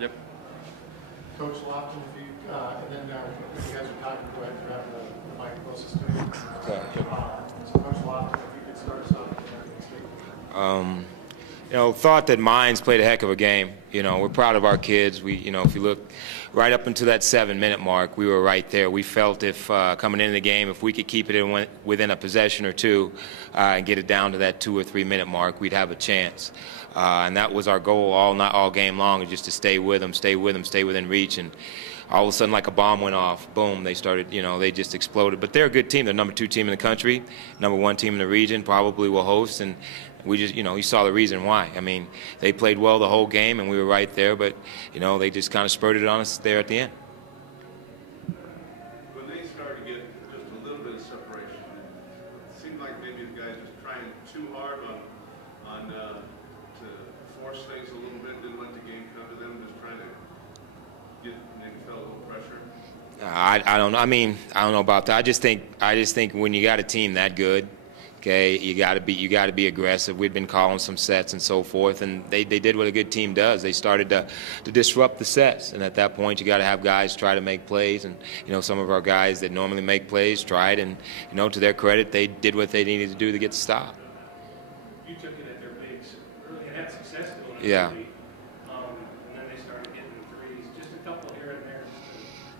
Yep. Coach Lofton, if you, and then if you guys are talking, go ahead and grab the mic closest to you. Okay. So Coach Lofton, if you could start us off. Thought that Mines played a heck of a game. We're proud of our kids. If you look right up into that 7-minute mark, we were right there. We felt if coming into the game, if we could keep it within a possession or two and get it down to that 2 or 3 minute mark, we'd have a chance. And that was our goal not all game long, just to stay with them, stay within reach. And all of a sudden, like a bomb went off, boom, they started, they just exploded. But they're a good team. They're number 2 team in the country, number 1 team in the region, probably will host. And we just, you saw the reason why. I mean, they played well the whole game, and we were right there, but, they just kind of spurted it on us there at the end. When they started to get just a little bit of separation, it seemed like maybe the guys were trying too hard to force things a little bit, didn't let the game come to them, just trying to maybe felt a little pressure. I don't know. I mean, I don't know about that. I just think when you got a team that good, okay, you got to be aggressive. We'd been calling some sets and so forth, and they did what a good team does. They started to disrupt the sets, and at that point, you got to have guys try to make plays. And some of our guys that normally make plays tried, and to their credit, they did what they needed to do to get the stop. You took it at their pace, really had success doing it. Yeah. And then they started getting threes, just a couple here and there.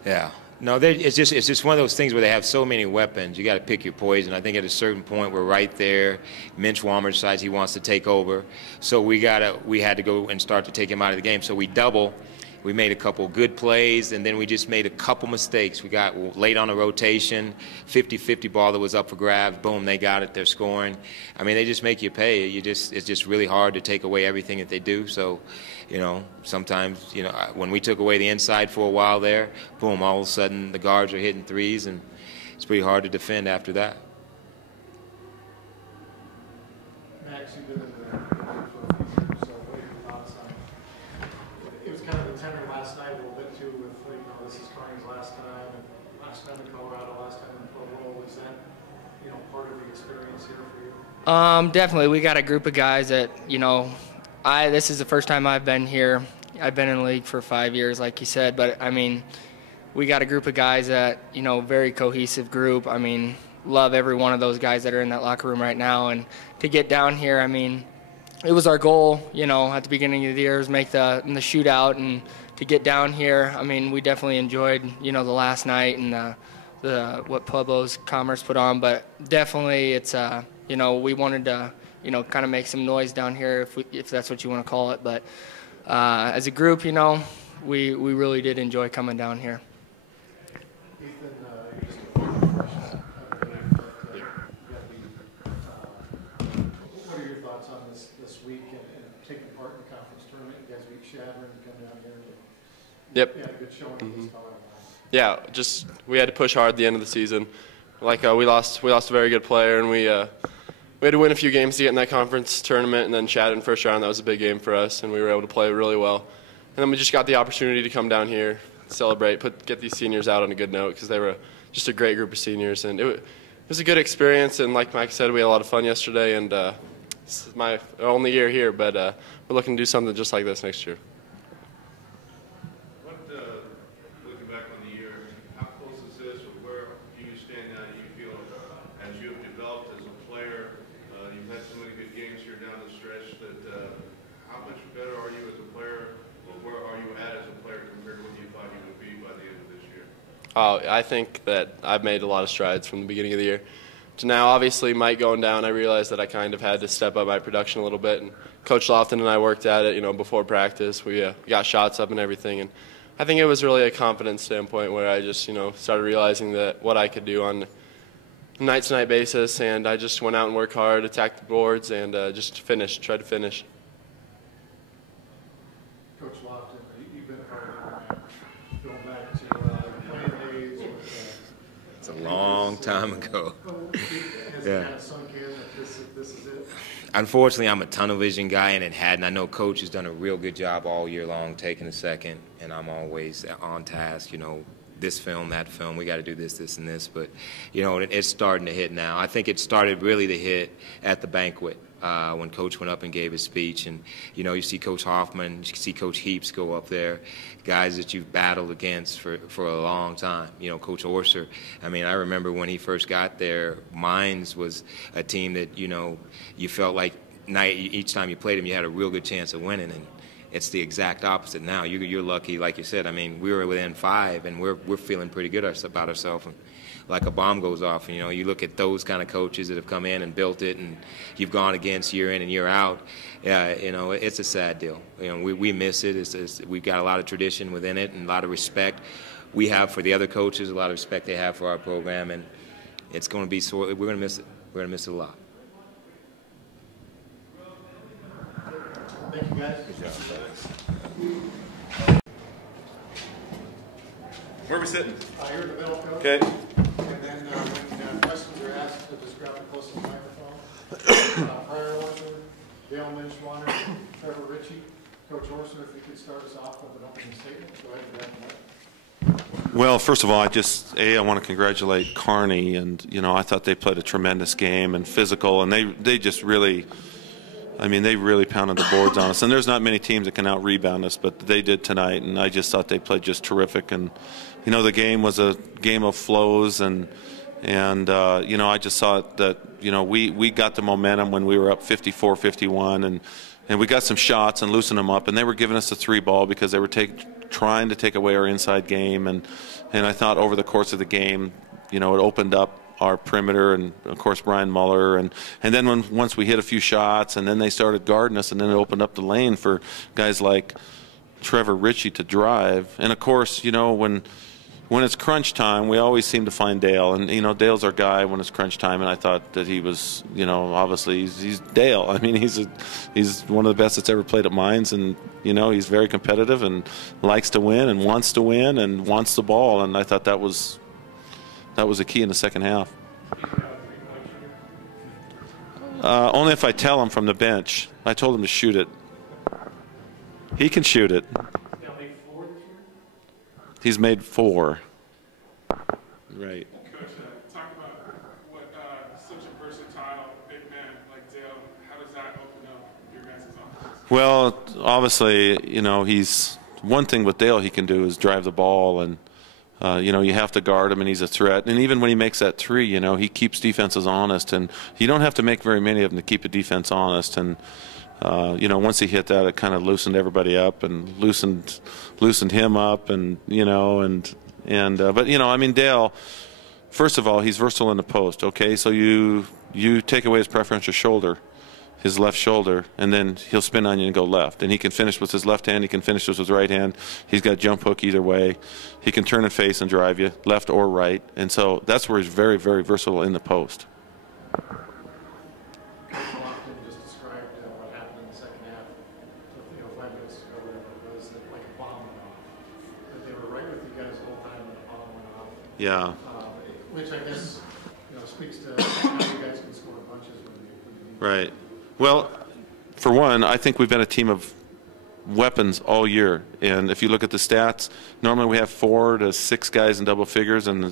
Yeah. No, it's just one of those things where they have so many weapons. You got to pick your poison. I think at a certain point we're right there. Minschwaner decides he wants to take over, so we had to go and start to take him out of the game. So we double. We made a couple good plays, and then we just made a couple mistakes. We got late on a rotation, 50-50 ball that was up for grabs. Boom, they got it. They're scoring. I mean, they just make you pay. It's just really hard to take away everything that they do. So, sometimes, when we took away the inside for a while there, boom, all of a sudden the guards are hitting threes, and it's pretty hard to defend after that. Max, you've been in the league for a few years, so what are your thoughts on it? It was kind of the tenor last night a little bit too with, this is Carney's last time, and last time in Colorado, last time in the Pro Bowl. Was that, part of the experience here for you? Definitely. We got a group of guys that, this is the first time I've been here. I've been in the league for 5 years, like you said, but, I mean, we got a group of guys that, very cohesive group. I mean, love every one of those guys that are in that locker room right now. And to get down here, I mean, it was our goal, at the beginning of the year, was make the shootout. And to get down here, I mean, we definitely enjoyed, the last night and what Pueblo's Commerce put on. But definitely it's, we wanted to, kind of make some noise down here, if that's what you want to call it. But as a group, we really did enjoy coming down here. Ethan, just a quick question. What are your thoughts on this week and taking part in the conference tournament? You guys beat Shadron, come down here. Yep. You had a good showing against Colorado. Yeah, we had to push hard at the end of the season. We lost a very good player, and we had to win a few games to get in that conference tournament, and then Shadron first round, that was a big game for us, and we were able to play really well. And then we just got the opportunity to come down here, celebrate, get these seniors out on a good note, because they were just a great group of seniors. And it was a good experience, and like Mike said, we had a lot of fun yesterday, and this is my only year here, but we're looking to do something just like this next year. Looking back on the year, how close is this, or where do you stand now? Do you feel, as you have developed as a player, you've had so many good games here down the stretch, that how much better are you as a player, or where are you at as a player compared to what you thought you would be by the end of this year? I think that I've made a lot of strides from the beginning of the year to now. Obviously, Mike going down, I realized that I kind of had to step up my production a little bit, and Coach Lofton and I worked at it, before practice. We got shots up and everything, and I think it was really a confidence standpoint where I just, started realizing that what I could do on a night-to-night basis, and I just went out and worked hard, attacked the boards, and just tried to finish. Coach Lofton, you've been a part of that, going back to playing days. It's a long time ago. Has it kind of sunk in that this is it? Unfortunately, I'm a tunnel vision guy, and it hadn't. I know Coach has done a real good job all year long taking a second, and I'm always on task, this film, that film, we got to do this, and this. But, it's starting to hit now. I think it started really to hit at the banquet. when Coach went up and gave his speech. And, you know, you see Coach Hoffman, you see Coach Heaps go up there, guys that you've battled against for a long time. You know, Coach Orster, I mean, I remember when he first got there, Mines was a team that, you know, you felt like each time you played him, you had a real good chance of winning. And it's the exact opposite now. You're lucky, like you said. I mean, we were within 5, and we're feeling pretty good about ourselves. Like a bomb goes off, and, you know, you look at those kind of coaches that have come in and built it, and you've gone against year in and year out. You know, it's a sad deal. You know, we miss it. We've got a lot of tradition within it and a lot of respect we have for the other coaches, a lot of respect they have for our program, and it's going to be sore. We're going to miss it. We're going to miss it a lot. Thank you, guys. Good job, guys. Where are we sitting? You're in the middle, Coach. Okay. And then when questions are asked, just grab a close to the microphone. Pryor Orster, Dale Minschwaner, Trevor Ritchie. Coach Orster, if you could start us off with an opening statement. Go ahead and grab the mic. Well, first of all, I want to congratulate Kearney, and, you know, I thought they played a tremendous game and physical, and they just really, I mean, they really pounded the boards on us. And there's not many teams that can out-rebound us, but they did tonight, and I just thought they played just terrific. And, you know, the game was a game of flows, and you know, I just thought that, you know, we got the momentum when we were up 54-51, and we got some shots and loosened them up, and they were giving us the 3-ball because they were trying to take away our inside game, and I thought over the course of the game, you know, it opened up our perimeter, and of course Brian Muller, and then once we hit a few shots, and then they started guarding us, and then it opened up the lane for guys like Trevor Ritchie to drive. And of course, you know, when it's crunch time, we always seem to find Dale, and, you know, Dale's our guy when it's crunch time, and I thought that he was, you know, obviously he's Dale. I mean, he's one of the best that's ever played at Mines, and, you know, he's very competitive and likes to win and wants the ball, and I thought that was a key in the second half. Only if I tell him from the bench. I told him to shoot it. He can shoot it. He's made 4. Right. Coach, talk about what such a versatile big man like Dale, how does that open up your guys' offense? Well, obviously, you know, he's one thing with Dale he can do is drive the ball, and you know, you have to guard him, and he's a threat. And even when he makes that 3, you know, he keeps defenses honest, and you don't have to make very many of them to keep a defense honest. And you know, once he hit that, it kind of loosened everybody up and loosened him up, and, you know, but, you know, I mean, Dale, first of all, he's versatile in the post. Okay, so you take away his preferential shoulder, his left shoulder, and then he'll spin on you and go left. And he can finish with his left hand. He can finish with his right hand. He's got a jump hook either way. He can turn and face and drive you, left or right. And so that's where he's very, very versatile in the post. Coach Lofton just described what happened in the second half. So, you know, 5 minutes ago, whatever it was, that like a bomb went off. That they were right with you guys the whole time when the bomb went off. Yeah. Which I guess, you know, speaks to how you guys can score bunches when you need. Right. Well, for one, I think we've been a team of weapons all year. And if you look at the stats, normally we have 4 to 6 guys in double figures, and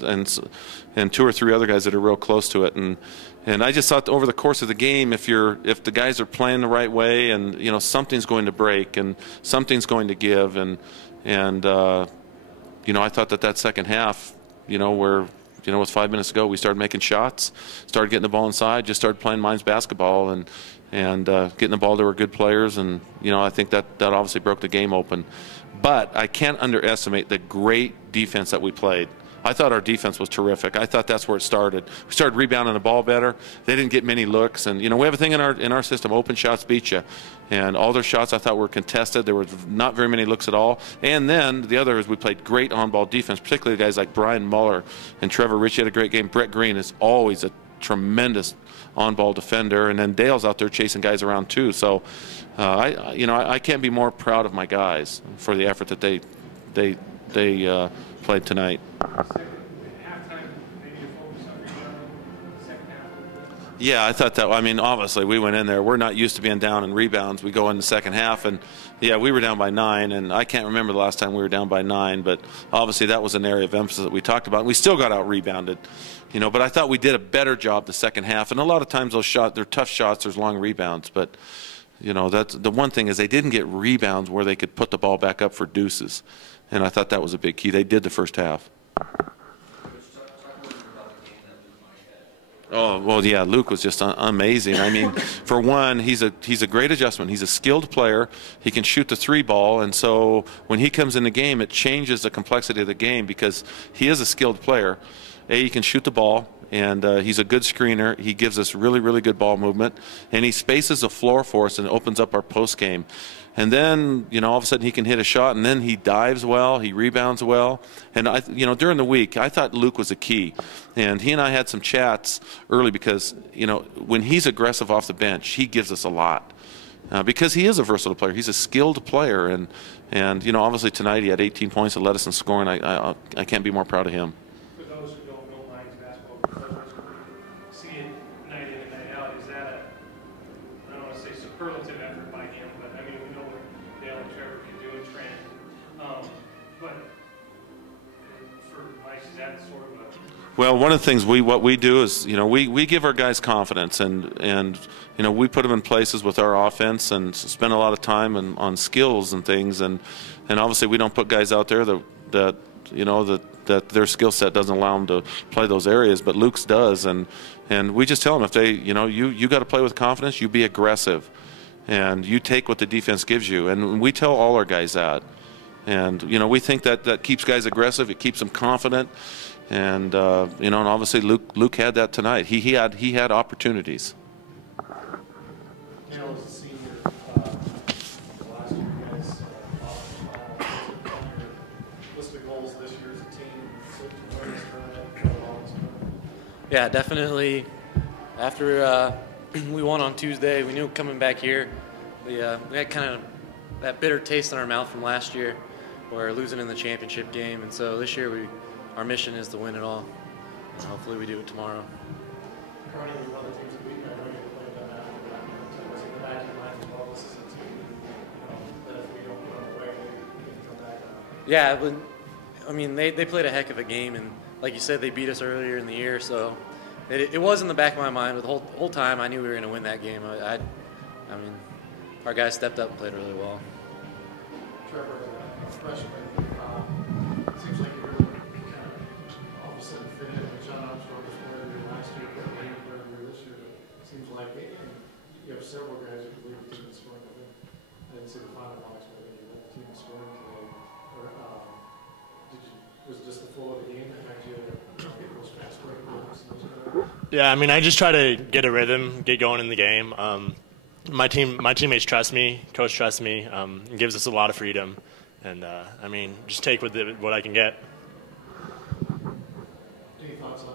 2 or 3 other guys that are real close to it. And I just thought over the course of the game, if the guys are playing the right way, and, you know, something's going to break and something's going to give, and you know, I thought that second half, you know, where, you know, with 5 minutes to go, we started making shots, started getting the ball inside, just started playing Mines basketball, and getting the ball to our good players, and, you know, I think that obviously broke the game open. But I can't underestimate the great defense that we played. I thought our defense was terrific. I thought that's where it started. We started rebounding the ball better. They didn't get many looks, and, you know, we have a thing in our system: open shots beat you. And all their shots I thought were contested. There was not very many looks at all. And then the other is we played great on-ball defense, particularly guys like Brian Muller and Trevor Ritchie had a great game. Brett Green is always a tremendous on-ball defender, and then Dale's out there chasing guys around too. So, I can't be more proud of my guys for the effort that they played tonight. Yeah, I thought that. I mean, obviously, we went in there. We're not used to being down in rebounds. We go in the second half, and yeah, we were down by 9. And I can't remember the last time we were down by 9, but obviously that was an area of emphasis that we talked about. We still got out rebounded, you know. But I thought we did a better job the second half. And a lot of times those shots, they're tough shots. There's long rebounds, but you know, that's the one thing is they didn't get rebounds where they could put the ball back up for deuces. And I thought that was a big key. They did the first half. Oh, well, yeah, Luke was just amazing. I mean, for one, he's a great adjustment. He's a skilled player. He can shoot the 3 ball, and so when he comes in the game, it changes the complexity of the game because he is a skilled player. He can shoot the ball, and he's a good screener. He gives us really, really good ball movement, and he spaces the floor for us and opens up our post game. And then, you know, all of a sudden he can hit a shot, and then he dives well, he rebounds well. And, you know, during the week, I thought Luke was a key. And he and I had some chats early because, you know, when he's aggressive off the bench, he gives us a lot. Because he is a versatile player. He's a skilled player. And you know, obviously tonight he had 18 points that led us in scoring. I can't be more proud of him. For those who don't know Lions basketball, see it night in and night out, is that I don't want to say superlative effort by him, but I mean, we know what Dale and Trevor can do in training. But for Mike, is that sort of a... Well, one of the things what we do is, you know, we give our guys confidence, and you know, we put them in places with our offense and spend a lot of time on skills and things, and obviously we don't put guys out there that you know that their skill set doesn't allow them to play those areas, but Luke's does, and we just tell them if they, you know, you got to play with confidence, you be aggressive, and you take what the defense gives you, and we tell all our guys that, and you know, we think that keeps guys aggressive, it keeps them confident. And you know, and obviously Luke had that tonight. He had opportunities. You know, as a senior, last year you guys list of goals this year as a team. Yeah, definitely. After we won on Tuesday, we knew coming back here, we had kind of that bitter taste in our mouth from last year, where losing in the championship game, and so this year our mission is to win it all. Hopefully we do it tomorrow. Carney, you other teams that week, I know you played them after that. So was in the back of your mind as well, this is a team, you know, that if we don't put them away, we can come back on. Yeah, but, I mean, they played a heck of a game, and like you said, they beat us earlier in the year, so it was in the back of my mind, but the whole time I knew we were going to win that game. I mean, our guys stepped up and played really well. Trevor, as a freshman, it seems like you're really kind of all of a sudden fit in with John Armstrong was where you were last year, where you were this year. But it seems like you have several guys who can lead the team in scoring. I didn't see the final box, but I think you led the team in scoring today. Or, was it just the flow of the game that made you get those fast break moves? Yeah, I mean, I just try to get a rhythm, get going in the game. My teammates trust me, coach trusts me, and gives us a lot of freedom. And I mean, just take what I can get. Any thoughts on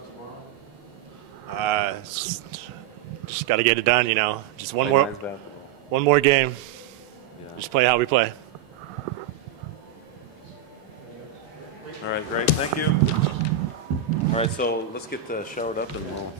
tomorrow? Just got to get it done, you know. Just one more game. Yeah. Just play how we play. All right, great. Thank you. All right, so let's get the showered up and we'll